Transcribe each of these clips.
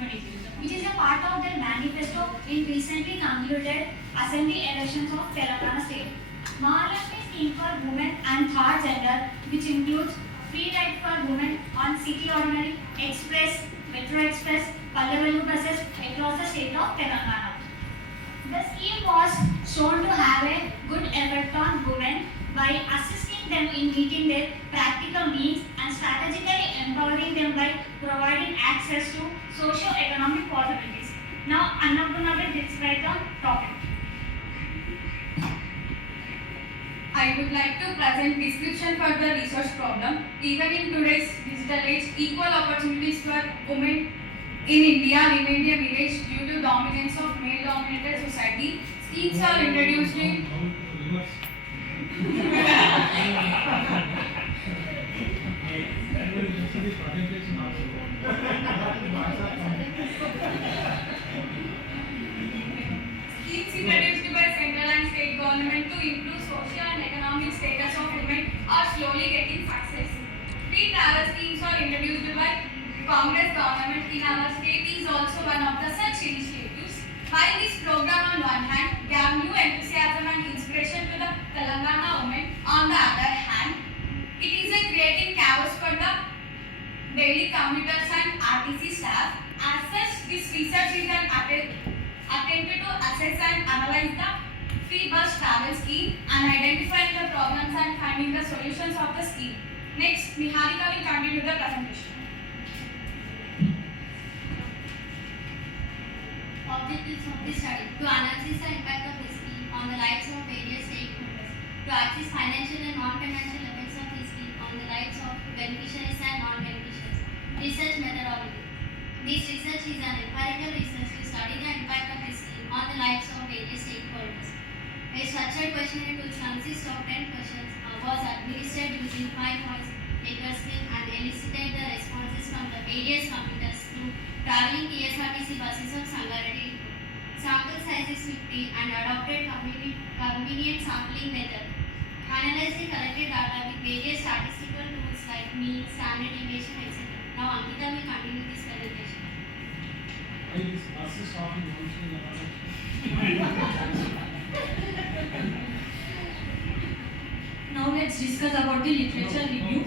2023, which is a part of their manifesto in recently concluded assembly elections of Telangana state. Mahalakshmi scheme for women and third gender, which includes free ride for women on city ordinary, express, metro express, Pallavalu buses across the state of Telangana. The scheme was shown to have a good effect on women by assisting them in meeting their practical needs and strategically empowering them by providing access to socio-economic possibilities. Now, Annapurna will describe the topic. I would like to present description for the research problem. Even in today's digital age, equal opportunities for women in India remain a village due to dominance of male-dominated society. Schemes are introduced in Schemes introduced by central and state government to improve social and economic status of women are slowly getting success. Free travel schemes are introduced by Congress government in our state is also one of the such initiatives. While this program on one hand gave new enthusiasm and inspiration to the Telangana women, on the other hand, it is a creating chaos for the daily commuters and RTC staff. As such, this research is an attempt to assess and analyze the free bus travel scheme and identifying the problems and finding the solutions of the scheme. Next, Niharika will continue the presentation. Objectives of this study: to analyze the impact of this scheme on the lives of various stakeholders, to assess financial and non-financial effects of this scheme on the lives of beneficiaries and non-beneficiaries. Research methodology: this research is an empirical research to study the impact of this scheme on the lives of various stakeholders. A structured questionnaire which consists of 10 questions was administered using 5 points taker scale and elicited the responses from the various commuters through traveling TSRTC buses of Sangareddy. Sample size is 50 and adopted convenient sampling method. Analyze the collected data with various statistical tools like mean, standard deviation, etc. Now Ankita will continue this presentation. Why this bus is stopping once Now let's discuss about the literature review.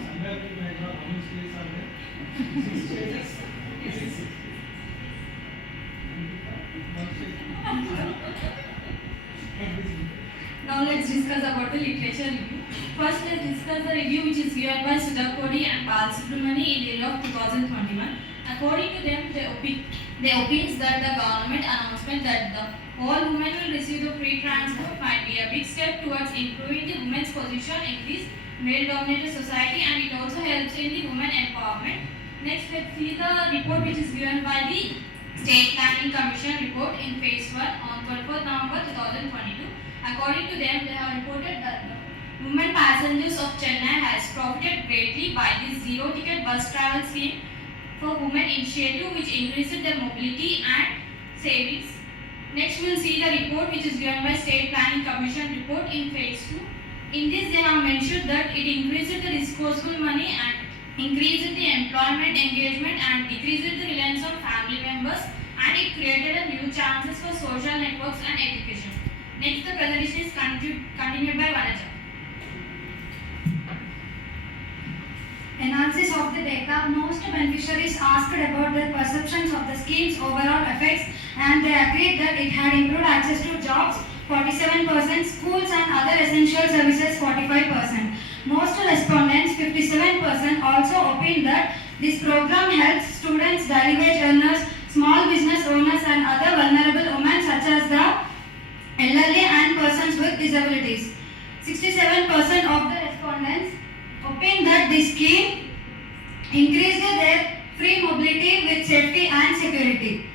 Now let's discuss about the literature review. First, let's discuss the review which is given by Sudhakodi and Balasubramani in the year of 2021. According to them, they opines that the government announcement that the all women will receive the free transport might be a big step towards improving the women's position in this male-dominated society, and it also helps in the women empowerment. Next, let's see the report which is given by the State Planning Commission report in phase 1 on 24th November 2022. According to them, they have reported that the women passengers of Chennai has profited greatly by this zero-ticket bus travel scheme for women initiative, which increases their mobility and savings. Next, we will see the report which is given by State Planning Commission report in phase 2. In this, they have mentioned that it increases the disposable money and increases the employment engagement and decreases the reliance on family members, and it created a new chances for social networks and education. Next, the presentation is continued by Vanaja. Analysis of the data. Most beneficiaries asked about their perceptions of the scheme's overall effects, and they agreed that it had improved access to jobs 47%, schools and other essential services 45%. Most respondents 57% also opined that this program helps students, daily wage earners, small business owners and other vulnerable women such as the elderly and persons with disabilities. 67% of the respondents opined that this scheme increased their free mobility with safety and security.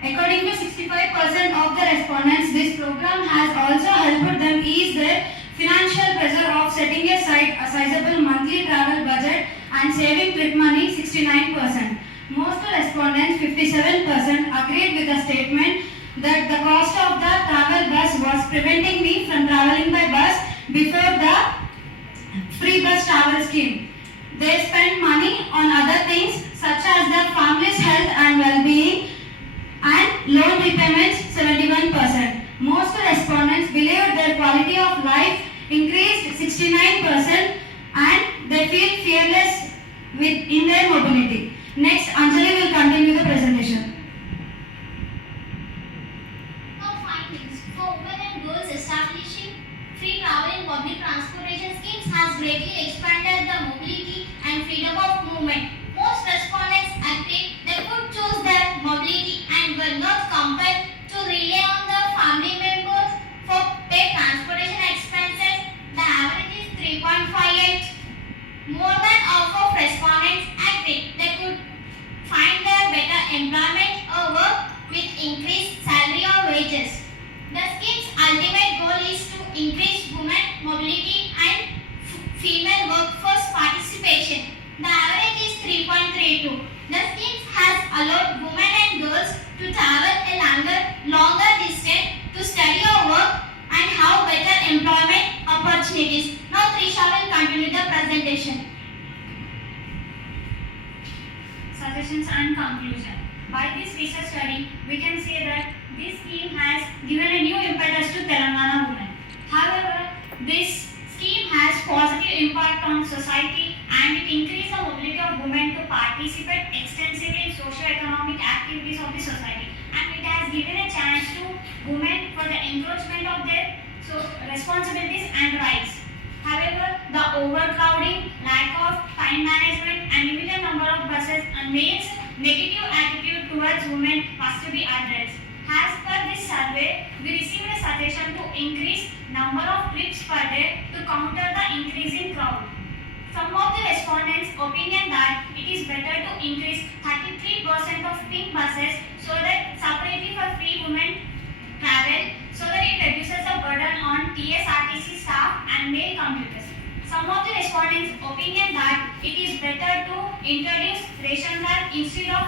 According to 65% of the respondents, this program has also helped them ease their financial pressure of setting aside a sizable monthly travel budget and saving trip money 69%. Most respondents, 57%, agreed with the statement that the cost of the travel bus was preventing me from traveling by bus before the free bus travel scheme. They spent money on other things such as their family's health and well-being life increased 69% and they feel fearless in their mobility. Next, Anjali will continue the presentation. Now findings. For women and girls, establishing free travel in public transportation schemes has greatly expanded the mobility and freedom of movement. Most respondents agreed they could choose their mobility and were not compelled to rely on the family members for paid transportation expenses. The average is 3.58. More than half of respondents agreed they could find a better employment or work with increased salary or wages. The scheme's ultimate goal is to increase women mobility and female workforce participation. The average is 3.32. The scheme has allowed women and girls to travel a longer distance to study or work and have better employment opportunities. Now Trisha will continue the presentation. Suggestions and conclusion. By this research study, we can say that this scheme has given a new impetus to Telangana women. However, this scheme has positive impact on society and it increases the mobility of women to participate extensively in socio-economic activities of the society, and it has given a chance to women for the encroachment of their responsibilities and rights. However, the overcrowding, lack of time management and limited number of buses means negative attitude towards women must be addressed. As per this survey, we received a suggestion to increase number of trips per day to counter the increasing crowd. Some of the respondents' opinion that it is better to increase 33% of pink buses so that separately for free women travel so that it reduces the burden on TSRTC staff and male commuters. Some of the respondents' opinion that it is better to introduce ration card instead of